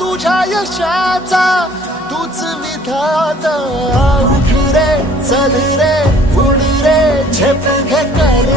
तुझ्या यशाचा तूच विधाता. उठ रे चल रे उड रे झेप घे कर